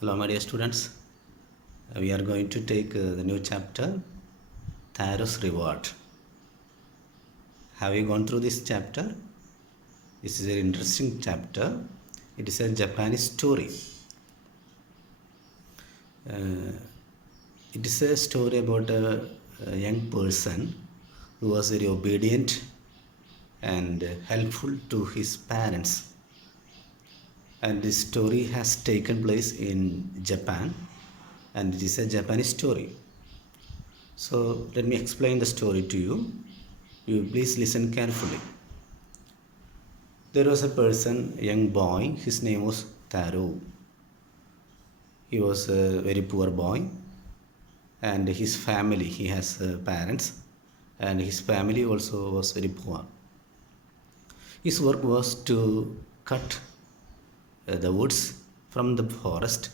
Hello, my dear students. We are going to take the new chapter, Taro's Reward. Have you gone through this chapter? This is an interesting chapter. It is a Japanese story. It is a story about a young person who was very obedient and helpful to his parents. And this story has taken place in Japan, and it is a Japanese story. So let me explain the story to you. You please listen carefully. There was a person, a young boy, his name was Taro. He was a very poor boy, and his family, he has parents, and his family also was very poor. His work was to cut the woods from the forest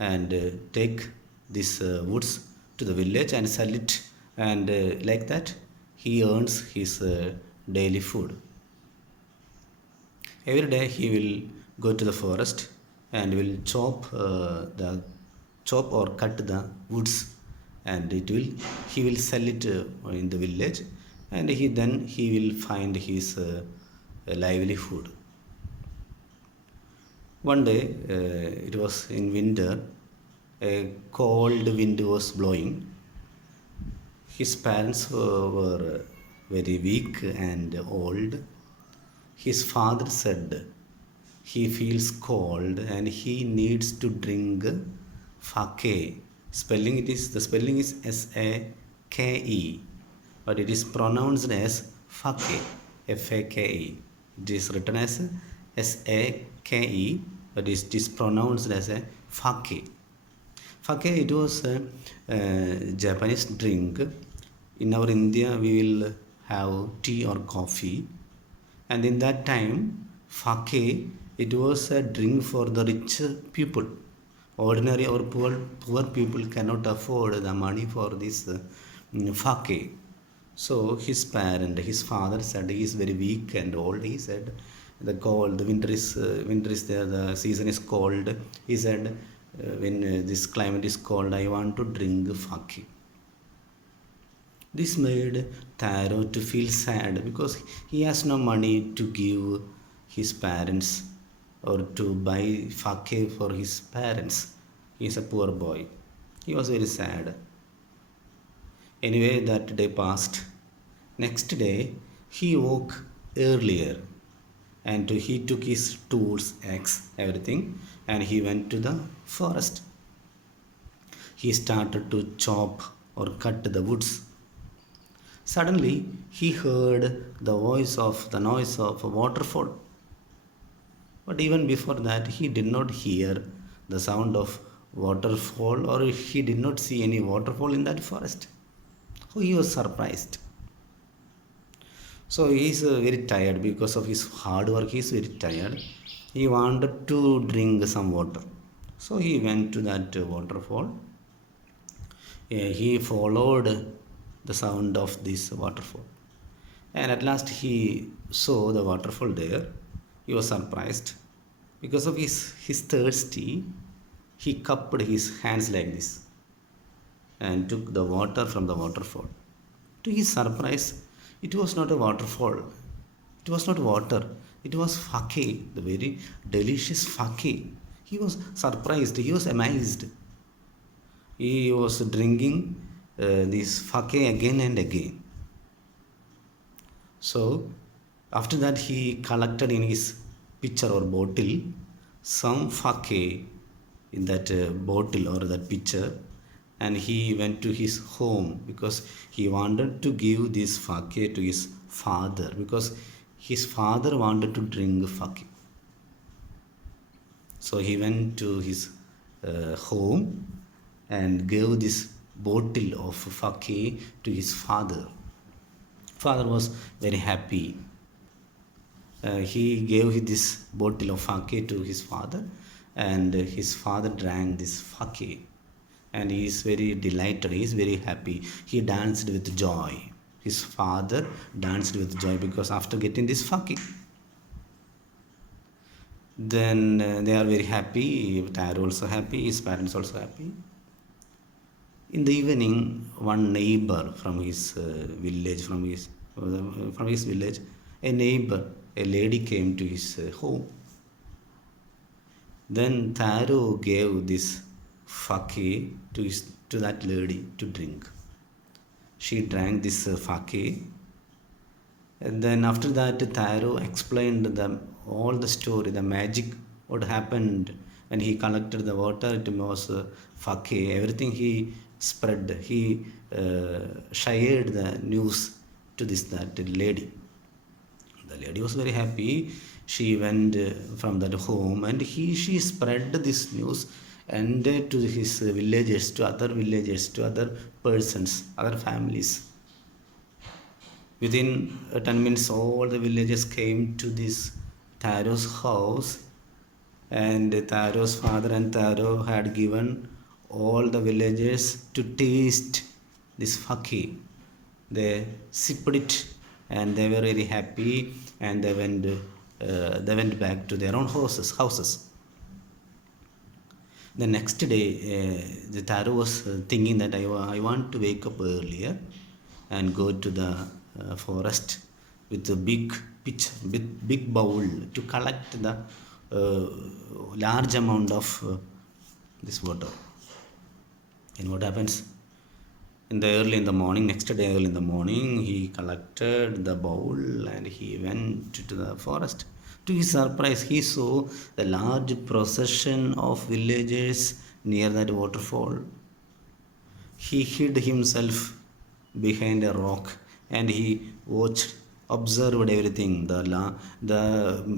and take these woods to the village and sell it, and like that he earns his daily food. Every day he will go to the forest and will chop or cut the woods, and he will sell it in the village, and he will find his livelihood. One day, it was in winter, a cold wind was blowing. His parents were very weak and old. His father said he feels cold and he needs to drink fake. The spelling is Sake, but it is pronounced as fake, Fake. It is written as Sake, but it is pronounced as a fake. Fake, it was a Japanese drink. In our India, we will have tea or coffee, and in that time, fake, it was a drink for the rich people. Ordinary or poor people cannot afford the money for this fake. So his father said he is very weak and old. He said the winter is there, the season is cold. He said when this climate is cold, I want to drink fake. This made Taro to feel sad because he has no money to give his parents or to buy fake for his parents. He is a poor boy. He was very sad. Anyway, that day passed. Next day, he woke earlier, and he took his tools, axe, everything, and he went to the forest. He started to chop or cut the woods. Suddenly, he heard the noise of a waterfall. But even before that, he did not hear the sound of waterfall, or he did not see any waterfall in that forest. So he was surprised. So he is very tired because of his hard work. He is very tired. He wanted to drink some water. So he went to that waterfall. He followed the sound of this waterfall. And at last he saw the waterfall there. He was surprised. Because of his thirsty, he cupped his hands like this and took the water from the waterfall. To his surprise, it was not a waterfall. It was not water. It was fake, the very delicious fake. He was surprised. He was amazed. He was drinking this fake again and again. So, after that, he collected in his pitcher or bottle some fake in that bottle or that pitcher, and he went to his home because he wanted to give this fake to his father because his father wanted to drink fake. So he went to his home and gave this bottle of fake to his father. Father was very happy. He gave this bottle of fake to his father, and his father drank this fake, and he is very delighted. He is very happy. He danced with joy. His father danced with joy because after getting this fake. Then they are very happy. Taro also happy. His parents also happy. In the evening, one neighbor from his village, from his village, a neighbor, a lady came to his home. Then Taro gave this fake to that lady to drink. She drank this fake, and then after that, Taro explained all the story, the magic, what happened when he collected the water. It was fake. Everything he spread. He shared the news to that lady. The lady was very happy. She went from that home, and she spread this news and to his villages, to other villages, to other persons, other families. Within 10 minutes, all the villagers came to this Taro's house, and Taro's father and Taro had given all the villagers to taste this faki. They sipped it, and they were very happy, and they went back to their own houses. The next day, the Taro was thinking that I want to wake up earlier and go to the forest with a big pitch, with big bowl to collect the large amount of this water. And what happens? Early in the morning, next day early in the morning, he collected the bowl and he went to the forest. To his surprise, he saw a large procession of villagers near that waterfall. He hid himself behind a rock and he watched, observed everything. The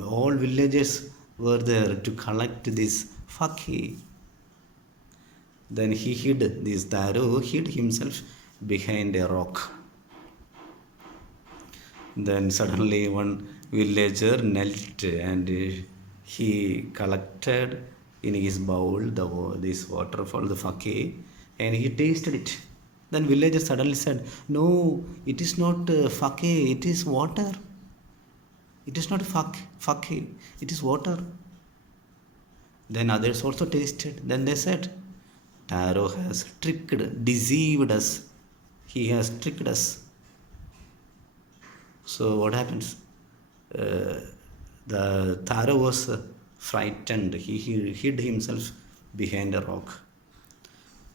all villagers were there to collect this faki. Then he hid, this Taro hid himself behind a rock. Then suddenly one villager knelt and he collected in his bowl this waterfall, the fake, and he tasted it. Then villager suddenly said, "No, it is not fake, it is water. It is not fake, it is water." Then others also tasted. Then they said, Taro has deceived us. He has tricked us. So what happens? The Taro was frightened. He hid himself behind a rock.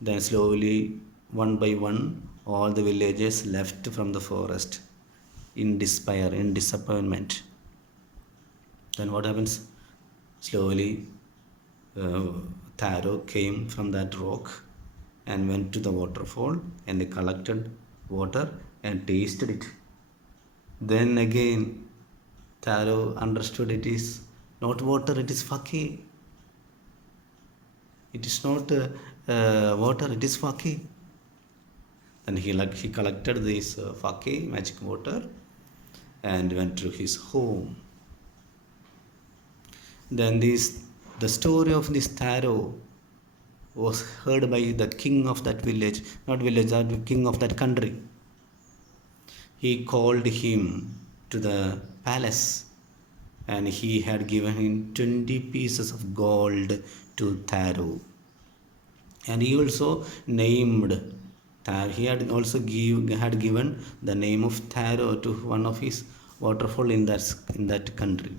Then slowly, one by one, all the villagers left from the forest in despair, in disappointment. Then what happens? Slowly, Taro came from that rock and went to the waterfall and they collected water and tasted it. Then again, Taro understood it is not water, it is fake. It is not water, it is fake. Then he collected this fake magic water and went to his home. Then the story of this Taro was heard by the king of that village, not village, the king of that country. He called him to the palace and he had given him 20 pieces of gold to Taro. And he also named Taro. He had also had given the name of Taro to one of his waterfall in that country.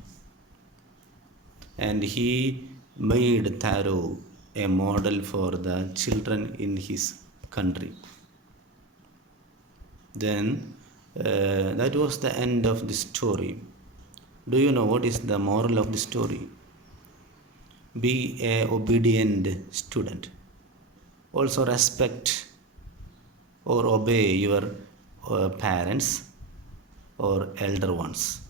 And he made Taro a model for the children in his country. Then that was the end of the story. Do you know what is the moral of the story? Be a obedient student. Also respect or obey your parents or elder ones.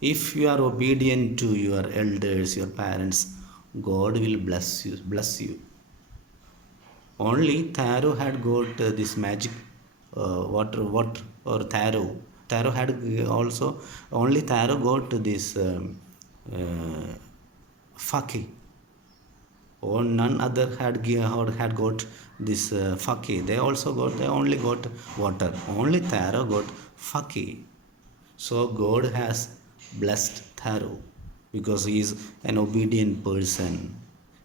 If you are obedient to your elders, your parents, God will bless you. Only Taro had got this magic water or Taro. Taro had also, only Taro got this faki. Or none other had got this faki. They only got water. Only Taro got faki. So God has blessed Taro. because he is an obedient person.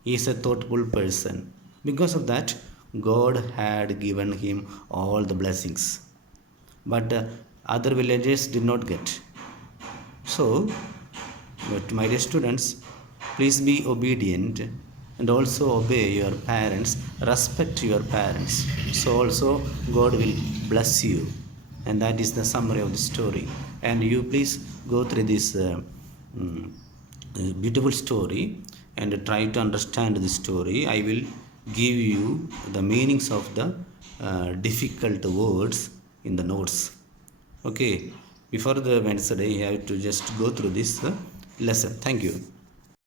He is a thoughtful person. Because of that, God had given him all the blessings. But other villagers did not get. So, but my dear students, please be obedient and also obey your parents, respect your parents. So also God will bless you. And that is the summary of the story. And you please go through this mm, beautiful story and try to understand the story. I will give you the meanings of the difficult words in the notes. Okay, before the Wednesday, you have to just go through this lesson. Thank you.